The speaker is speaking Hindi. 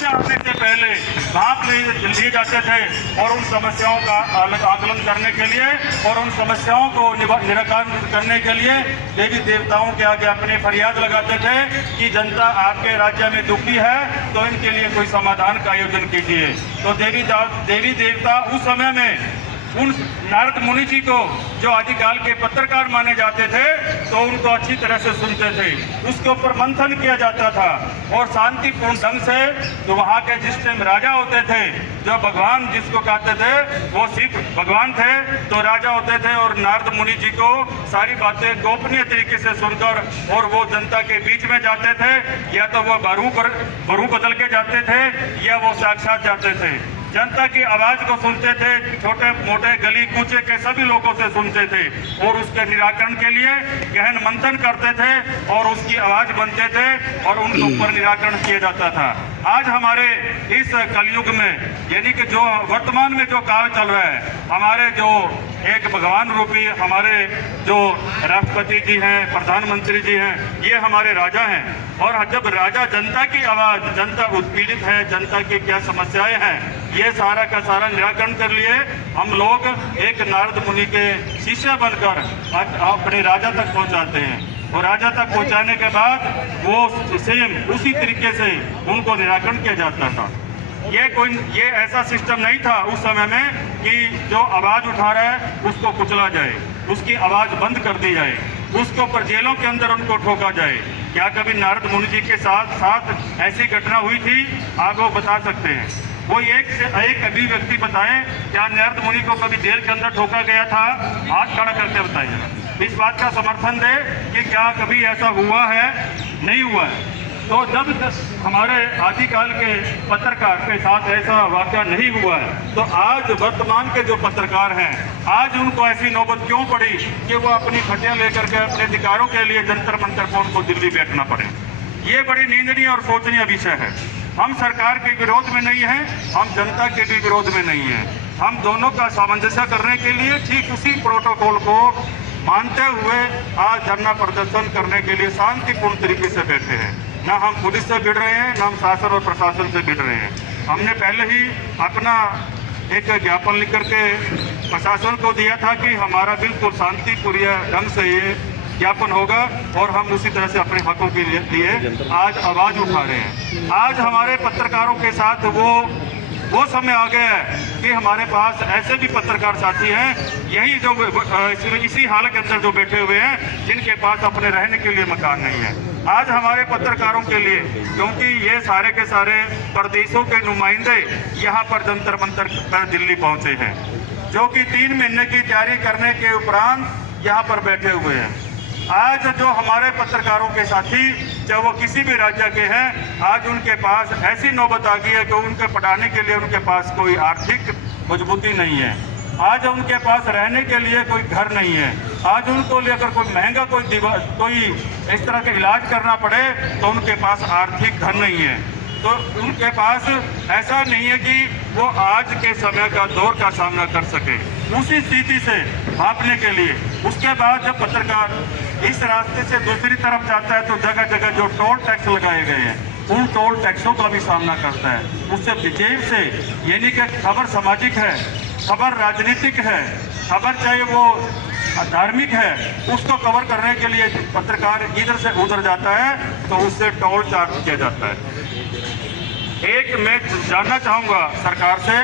समस्या आने से पहले भाप लिए जाते थे और उन समस्याओं का आकलन करने के लिए और उन समस्याओं को निराकरण करने के लिए देवी देवताओं के आगे अपनी फरियाद लगाते थे कि जनता आपके राज्य में दुखी है तो इनके लिए कोई समाधान का आयोजन कीजिए। तो देवी देवता उस समय में उन नारद मुनि जी को, जो आदिकाल के पत्रकार माने जाते थे, तो उनको अच्छी तरह से सुनते थे। उसके ऊपर मंथन किया जाता था और शांतिपूर्ण ढंग से जो वहाँ के जिस टाइम राजा होते थे, जो भगवान जिसको कहते थे वो शिव भगवान थे, तो राजा होते थे और नारद मुनि जी को सारी बातें गोपनीय तरीके से सुनकर और वो जनता के बीच में जाते थे, या तो वो बरू बदल के जाते थे या वो साक्षात जाते थे। जनता की आवाज को सुनते थे, छोटे मोटे गली कूचे के सभी लोगों से सुनते थे और उसके निराकरण के लिए गहन मंथन करते थे और उसकी आवाज बनते थे और उनके ऊपर निराकरण किया जाता था। आज हमारे इस कलयुग में, यानी कि जो वर्तमान में जो काल चल रहा है, हमारे जो एक भगवान रूपी हमारे जो राष्ट्रपति जी हैं, प्रधानमंत्री जी हैं, ये हमारे राजा हैं। और जब राजा जनता की आवाज, जनता उत्पीड़ित है, जनता की क्या समस्याएं हैं, ये सारा का सारा निराकरण कर लिए हम लोग एक नारद मुनि के शिष्य बनकर अपने राजा तक पहुंचाते हैं और राजा तक पहुंचाने के बाद वो सेम उसी तरीके से उनको निराकरण किया जाता था। ये ऐसा सिस्टम नहीं था उस समय में कि जो आवाज उठा रहा है उसको कुचला जाए, उसकी आवाज बंद कर दी जाए, उसके ऊपर जेलों के अंदर उनको ठोका जाए। क्या कभी नारद मुनि जी के साथ ऐसी घटना हुई थी? आप वो बता सकते हैं? वो एक अभिव्यक्ति बताएं, क्या नारद मुनि को कभी जेल के अंदर ठोका गया था? हाथ खड़ा करके बताइए। इस बात का समर्थन दे कि क्या कभी ऐसा हुआ है? नहीं हुआ है। तो जब हमारे आदिकाल के पत्रकार के साथ ऐसा वाक़या नहीं हुआ है, तो आज वर्तमान के जो पत्रकार हैं, आज उनको ऐसी नौबत क्यों पड़ी कि वो अपनी खटियां लेकर के अपने अधिकारों के लिए जंतर मंतर पर उनको दिल्ली बैठना पड़े? ये बड़ी निंदनीय और शोचनीय विषय है। हम सरकार के विरोध में नहीं हैं, हम जनता के भी विरोध में नहीं हैं। हम दोनों का सामंजस्य करने के लिए ठीक उसी प्रोटोकॉल को मानते हुए आज धरना प्रदर्शन करने के लिए शांतिपूर्ण तरीके से बैठे हैं। ना हम पुलिस से भिड़ रहे हैं, ना हम शासन और प्रशासन से भिड़ रहे हैं। हमने पहले ही अपना एक ज्ञापन लिख करके प्रशासन को दिया था कि हमारा बिल्कुल शांतिपूर्ण ढंग से ये ज्ञापन होगा और हम उसी तरह से अपने हकों के लिए आज आवाज़ उठा रहे हैं। आज हमारे पत्रकारों के साथ वो समय आ गया है कि हमारे पास ऐसे भी पत्रकार साथी हैं, यही जो इसी हालत के अंदर जो बैठे हुए हैं, जिनके पास अपने रहने के लिए मकान नहीं है। आज हमारे पत्रकारों के लिए, क्योंकि ये सारे के सारे प्रदेशों के नुमाइंदे यहाँ पर जंतर मंतर पर दिल्ली पहुँचे हैं, जो कि 3 महीने की तैयारी करने के उपरांत यहाँ पर बैठे हुए हैं। आज जो हमारे पत्रकारों के साथी, चाहे वो किसी भी राज्य के हैं, आज उनके पास ऐसी नौबत आ गई है कि उनके पढ़ाने के लिए उनके पास कोई आर्थिक मजबूती नहीं है। आज उनके पास रहने के लिए कोई घर नहीं है। आज उनको लेकर कोई महंगा कोई इस तरह का इलाज करना पड़े तो उनके पास आर्थिक धन नहीं है। तो उनके पास ऐसा नहीं है कि वो आज के समय का दौर का सामना कर सके। उसी स्थिति से भागने के लिए उसके बाद जब पत्रकार इस रास्ते से दूसरी तरफ जाता है तो जगह जगह जो टोल टैक्स लगाए गए हैं, उन टोल टैक्सों का भी सामना करता है। उससे विजेब से, यानी कि खबर सामाजिक है, खबर राजनीतिक है, खबर चाहे वो धार्मिक है, उसको कवर करने के लिए पत्रकार इधर से उधर जाता है तो उससे टोल चार्ज किया जाता है। एक मैं जानना चाहूँगा सरकार से